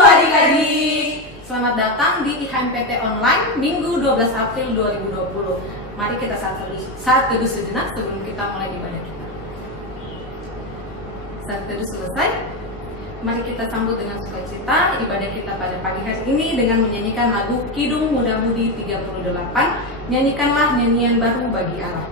adik-adik. Selamat datang di IHMPT Online Minggu 12 April 2020. Mari kita saat teduh sejenak sebelum kita mulai ibadah kita. Saat teduh selesai, mari kita sambut dengan sukacita ibadah kita pada pagi hari ini dengan menyanyikan lagu Kidung Muda Mudi 38. Nyanyikanlah nyanyian baru bagi Allah.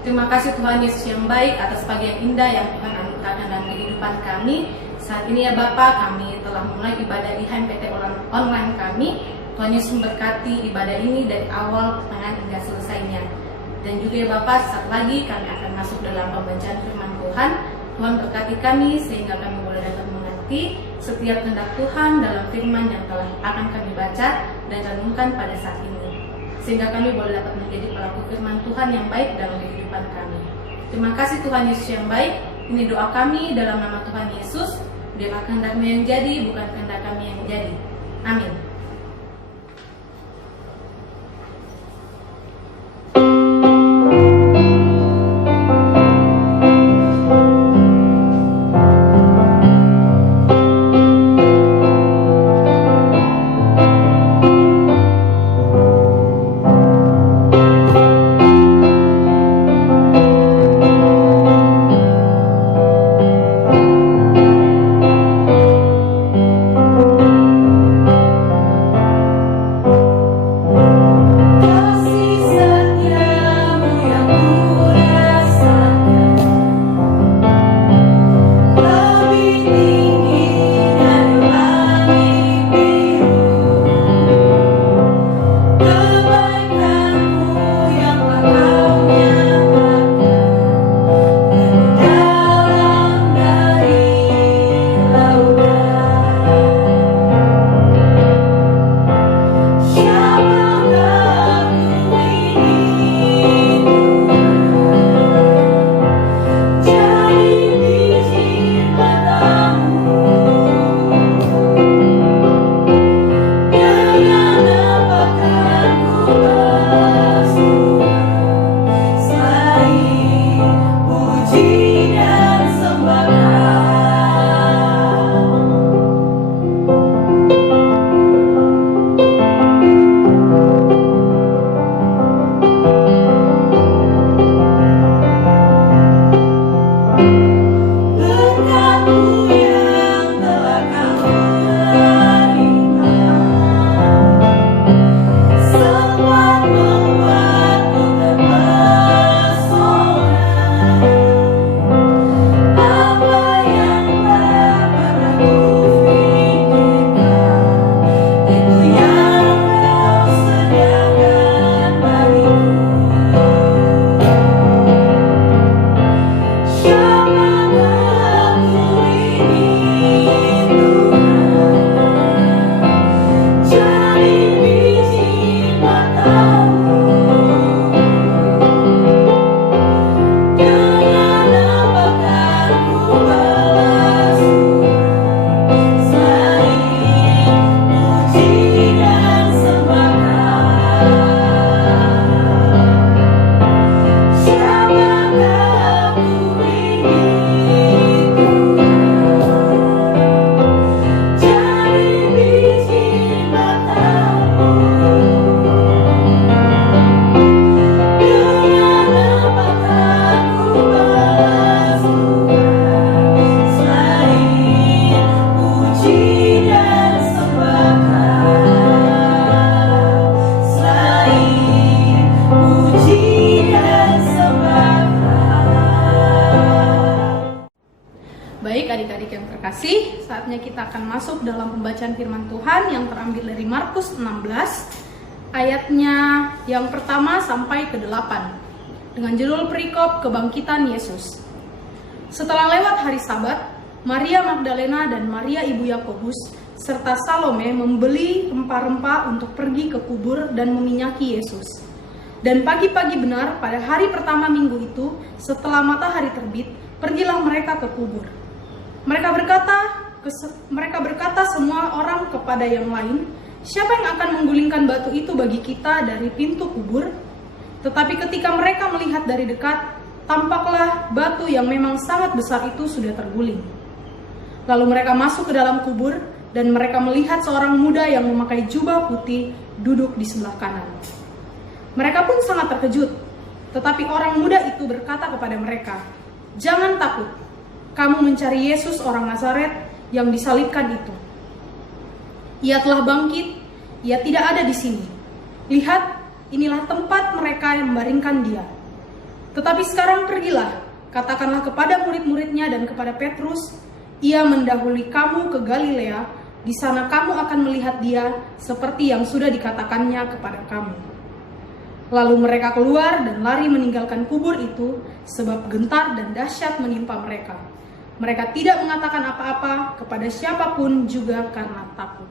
Terima kasih Tuhan Yesus yang baik atas pagi yang indah yang Tuhan anugerahkan dalam kehidupan kami. Saat ini ya Bapa, kami telah mulai ibadah IHMPT online kami. Tuhan Yesus memberkati ibadah ini dari awal, pertengahan hingga selesainya. Dan juga ya Bapa, saat lagi kami akan masuk dalam pembacaan firman Tuhan. Tuhan berkati kami sehingga kami boleh dapat mengerti setiap kehendak Tuhan dalam firman yang telah akan kami baca dan renungkan pada saat ini, sehingga kami boleh dapat menjadi pelaku firman Tuhan yang baik dalam kehidupan kami. Terima kasih Tuhan Yesus yang baik. Ini doa kami dalam nama Tuhan Yesus. Biarlah kehendak-Mu yang jadi, bukan kehendak kami yang jadi. Amin. kasih, saatnya kita akan masuk dalam pembacaan firman Tuhan yang terambil dari Markus 16, ayatnya yang pertama sampai ke-8, dengan judul perikop kebangkitan Yesus. Setelah lewat hari Sabat, Maria Magdalena dan Maria ibu Yakobus serta Salome membeli rempah-rempah untuk pergi ke kubur dan meminyaki Yesus. Dan pagi-pagi benar pada hari pertama minggu itu, setelah matahari terbit, pergilah mereka ke kubur. Mereka berkata semua orang kepada yang lain, "Siapa yang akan menggulingkan batu itu bagi kita dari pintu kubur?" Tetapi ketika mereka melihat dari dekat, tampaklah batu yang memang sangat besar itu sudah terguling. Lalu mereka masuk ke dalam kubur, dan mereka melihat seorang muda yang memakai jubah putih duduk di sebelah kanan. Mereka pun sangat terkejut, tetapi orang muda itu berkata kepada mereka, "Jangan takut. Kamu mencari Yesus orang Nazaret yang disalibkan itu. Ia telah bangkit, ia tidak ada di sini. Lihat, inilah tempat mereka yang membaringkan dia. Tetapi sekarang pergilah, katakanlah kepada murid-muridnya dan kepada Petrus, ia mendahului kamu ke Galilea, di sana kamu akan melihat dia seperti yang sudah dikatakannya kepada kamu." Lalu mereka keluar dan lari meninggalkan kubur itu, sebab gentar dan dahsyat menimpa mereka. Mereka tidak mengatakan apa-apa kepada siapapun juga karena takut.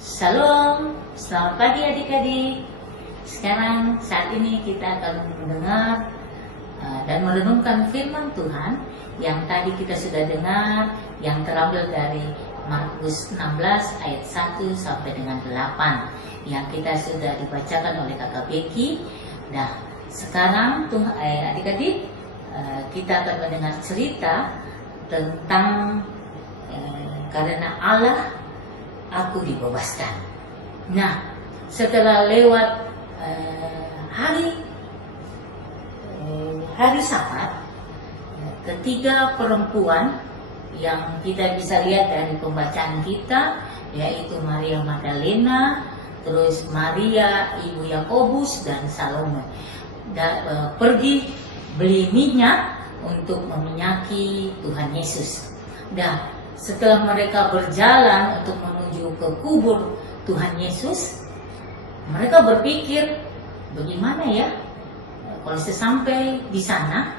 Shalom, selamat pagi adik-adik. Sekarang saat ini kita akan mendengar dan merenungkan firman Tuhan yang tadi kita sudah dengar, yang terambil dari Markus 16 ayat 1 sampai dengan 8 yang kita sudah dibacakan oleh Kakak Becky. Nah, sekarang adik-adik kita akan mendengar cerita tentang karena Allah aku dibebaskan. Nah, setelah lewat hari Sabat, ketiga perempuan yang kita bisa lihat dari pembacaan kita, yaitu Maria Magdalena, terus Maria ibu Yakobus dan Salome, pergi beli minyak untuk meminyaki Tuhan Yesus. Dan setelah mereka berjalan untuk menuju ke kubur Tuhan Yesus, mereka berpikir, bagaimana ya kalau sesampai di sana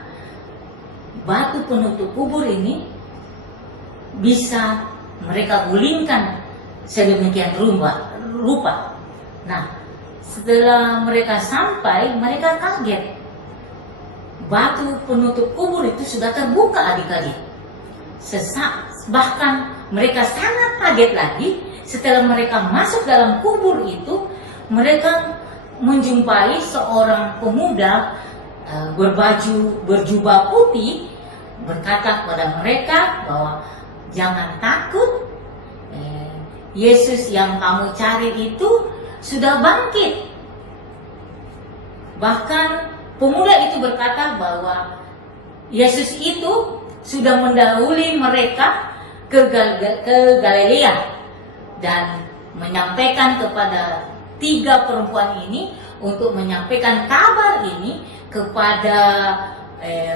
batu penutup kubur ini bisa mereka gulingkan sedemikian rupa. Nah, setelah mereka sampai, mereka kaget. Batu penutup kubur itu sudah terbuka adik-adik. Bahkan mereka sangat kaget lagi setelah mereka masuk dalam kubur itu, mereka menjumpai seorang pemuda berjubah putih berkata kepada mereka bahwa jangan takut, Yesus yang kamu cari itu sudah bangkit. Bahkan pemuda itu berkata bahwa Yesus itu sudah mendahului mereka ke Galilea dan menyampaikan kepada tiga perempuan ini untuk menyampaikan kabar ini kepada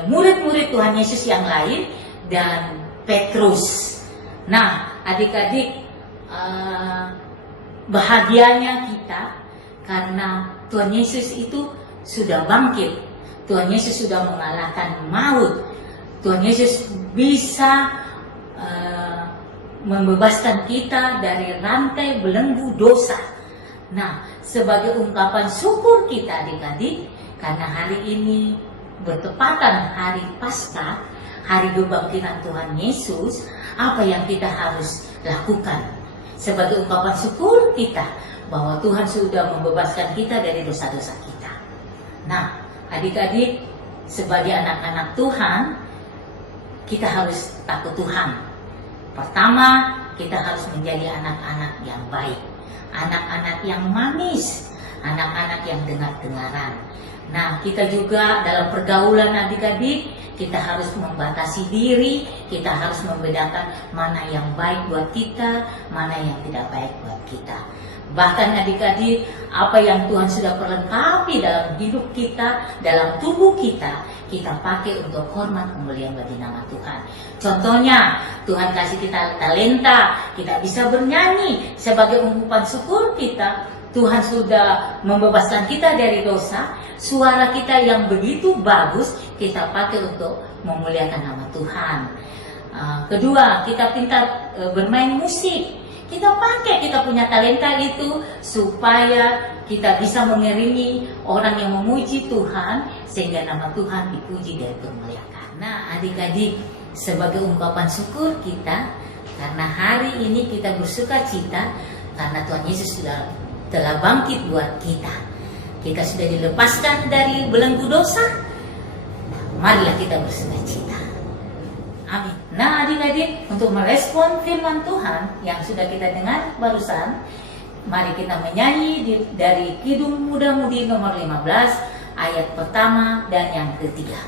murid-murid Tuhan Yesus yang lain dan Petrus. Nah, adik-adik, bahagianya kita karena Tuhan Yesus itu sudah bangkit. Tuhan Yesus sudah mengalahkan maut. Tuhan Yesus bisa membebaskan kita dari rantai belenggu dosa. Nah, sebagai ungkapan syukur kita adik-adik, karena hari ini bertepatan hari Paskah, hari kebangkitan Tuhan Yesus, apa yang kita harus lakukan? Sebagai ungkapan syukur kita bahwa Tuhan sudah membebaskan kita dari dosa-dosa kita. Nah, adik-adik, sebagai anak-anak Tuhan, kita harus takut Tuhan. Pertama, kita harus menjadi anak-anak yang baik, anak-anak yang manis, anak-anak yang dengar-dengaran. Nah, kita juga dalam pergaulan adik-adik, kita harus membatasi diri, kita harus membedakan mana yang baik buat kita, mana yang tidak baik buat kita. Bahkan adik-adik, apa yang Tuhan sudah perlengkapi dalam hidup kita, dalam tubuh kita, kita pakai untuk hormat kemuliaan bagi nama Tuhan. Contohnya, Tuhan kasih kita talenta, kita bisa bernyanyi sebagai ungkapan syukur kita. Tuhan sudah membebaskan kita dari dosa, suara kita yang begitu bagus, kita pakai untuk memuliakan nama Tuhan. Kedua, kita pintar bermain musik. Kita pakai kita punya talenta itu supaya kita bisa mengiringi orang yang memuji Tuhan sehingga nama Tuhan dipuji dan dimuliakan. Nah, adik-adik, sebagai ungkapan syukur kita karena hari ini kita bersuka cita karena Tuhan Yesus telah bangkit buat kita. Kita sudah dilepaskan dari belenggu dosa. Marilah kita bersuka cita. Amin. Nah, adik-adik, untuk merespon firman Tuhan yang sudah kita dengar barusan, mari kita menyanyi dari Kidung Muda-Mudi nomor 15, ayat pertama dan yang ketiga.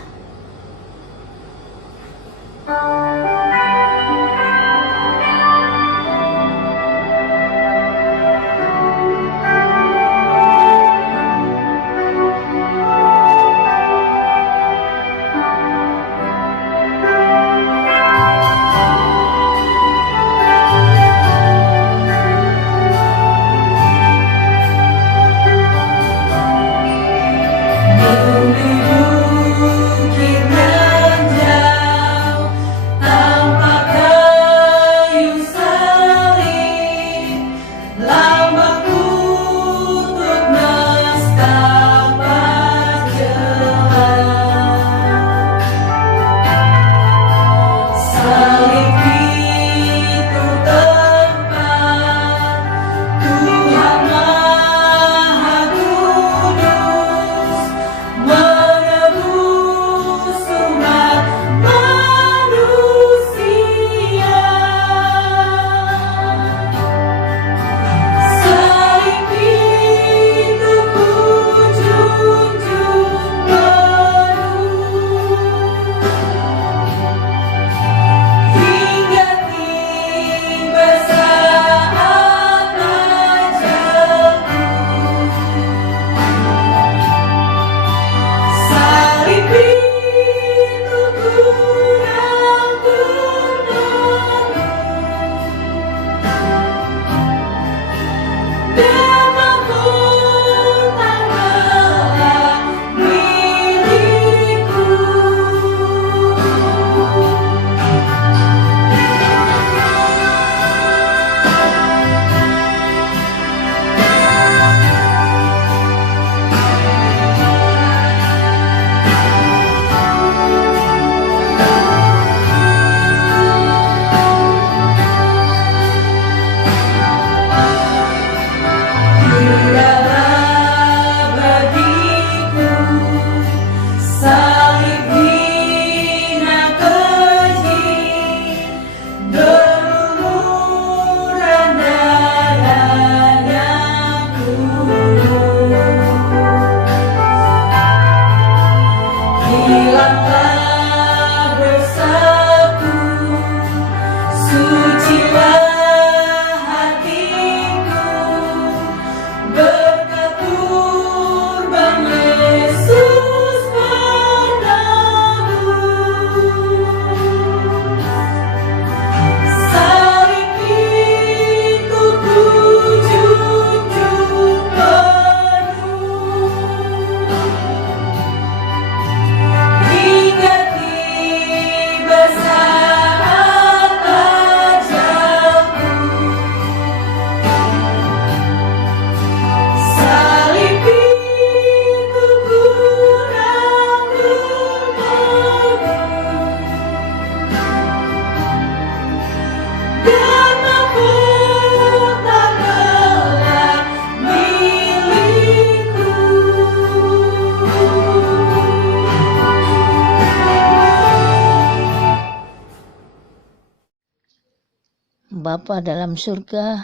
Bapa dalam surga,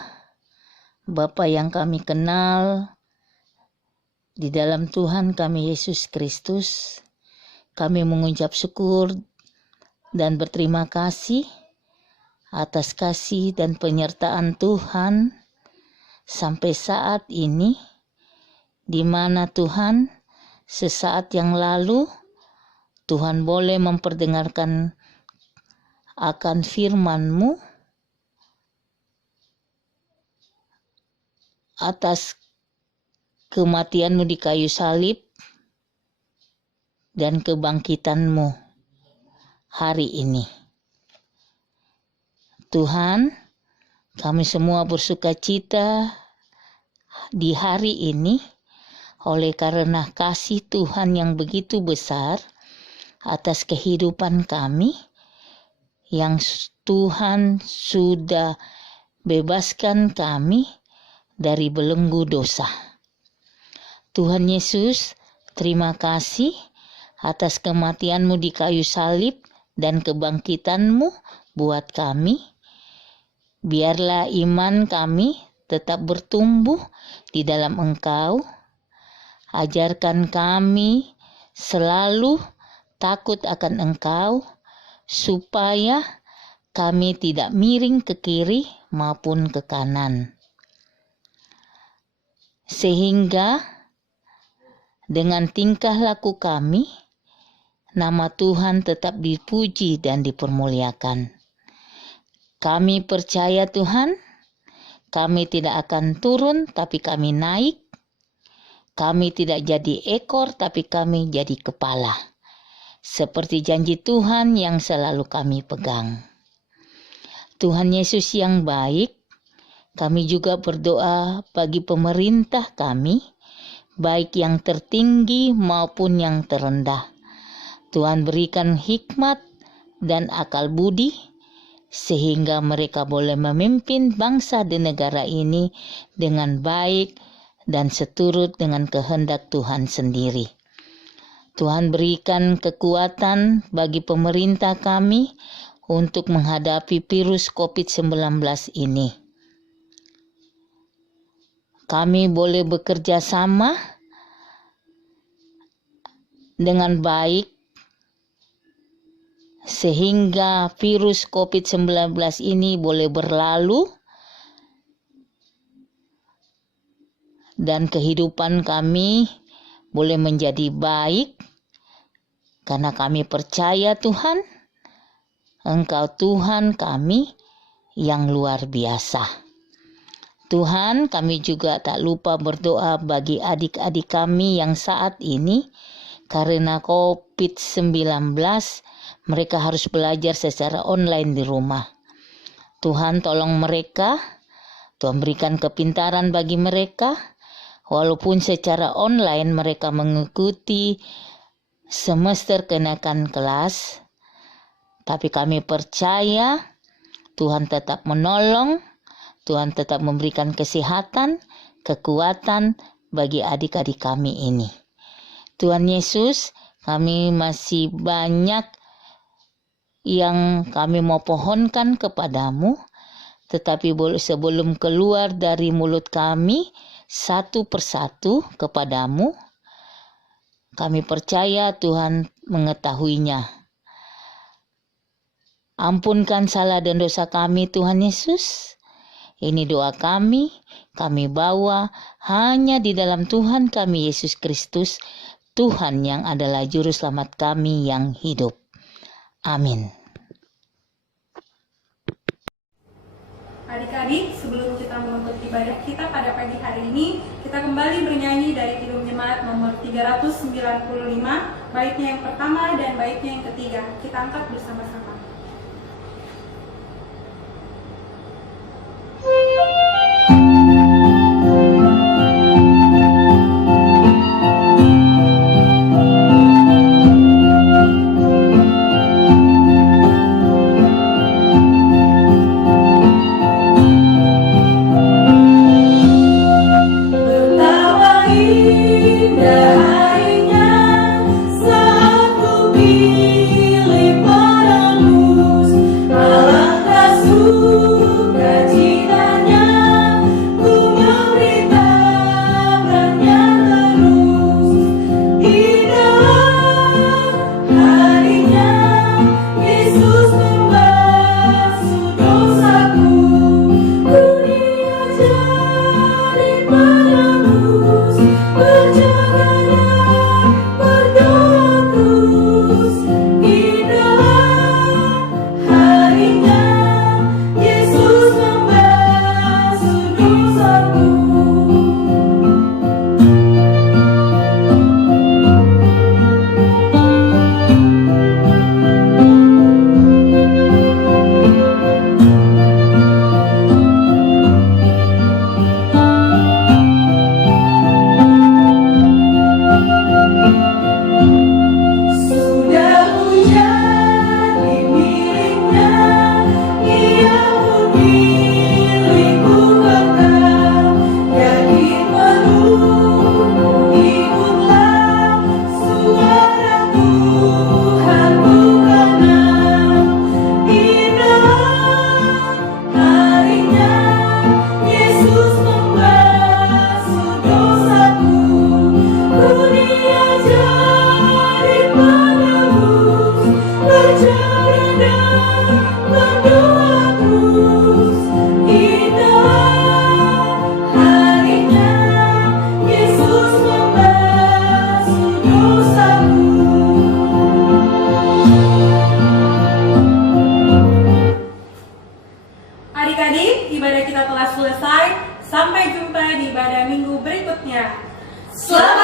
Bapa yang kami kenal, di dalam Tuhan kami Yesus Kristus, kami mengucap syukur dan berterima kasih atas kasih dan penyertaan Tuhan sampai saat ini, di mana Tuhan sesaat yang lalu Tuhan boleh memperdengarkan akan firman-Mu atas kematian-Mu di kayu salib dan kebangkitan-Mu hari ini. Tuhan, kami semua bersuka cita di hari ini oleh karena kasih Tuhan yang begitu besar atas kehidupan kami, yang Tuhan sudah bebaskan kami dari belenggu dosa. Tuhan Yesus, terima kasih atas kematian-Mu di kayu salib dan kebangkitan-Mu buat kami. Biarlah iman kami tetap bertumbuh di dalam Engkau. Ajarkan kami selalu takut akan Engkau, supaya kami tidak miring ke kiri maupun ke kanan. Sehingga dengan tingkah laku kami, nama Tuhan tetap dipuji dan dipermuliakan. Kami percaya Tuhan, kami tidak akan turun tapi kami naik. Kami tidak jadi ekor tapi kami jadi kepala. Seperti janji Tuhan yang selalu kami pegang. Tuhan Yesus yang baik, kami juga berdoa bagi pemerintah kami, baik yang tertinggi maupun yang terendah. Tuhan berikan hikmat dan akal budi, sehingga mereka boleh memimpin bangsa dan negara ini dengan baik dan seturut dengan kehendak Tuhan sendiri. Tuhan berikan kekuatan bagi pemerintah kami untuk menghadapi virus COVID-19 ini. Kami boleh bekerja sama dengan baik sehingga virus COVID-19 ini boleh berlalu dan kehidupan kami boleh menjadi baik, karena kami percaya Tuhan, Engkau Tuhan kami yang luar biasa. Tuhan, kami juga tak lupa berdoa bagi adik-adik kami yang saat ini karena COVID-19 mereka harus belajar secara online di rumah. Tuhan tolong mereka, Tuhan berikan kepintaran bagi mereka, walaupun secara online mereka mengikuti semester kenaikan kelas, tapi kami percaya Tuhan tetap menolong, Tuhan tetap memberikan kesehatan, kekuatan bagi adik-adik kami ini. Tuhan Yesus, kami masih banyak yang kami mau pohonkan kepadamu, tetapi sebelum keluar dari mulut kami satu persatu kepadamu, kami percaya Tuhan mengetahuinya. Ampunkan salah dan dosa kami Tuhan Yesus. Ini doa kami bawa hanya di dalam Tuhan kami Yesus Kristus, Tuhan yang adalah juru selamat kami yang hidup. Amin. Adik-adik, sebelum kita menutup ibadah kita pada pagi hari ini, kita kembali bernyanyi dari Kidung Jemaat nomor 395, baitnya yang pertama dan baitnya yang ketiga. Kita angkat bersama-sama. Selamat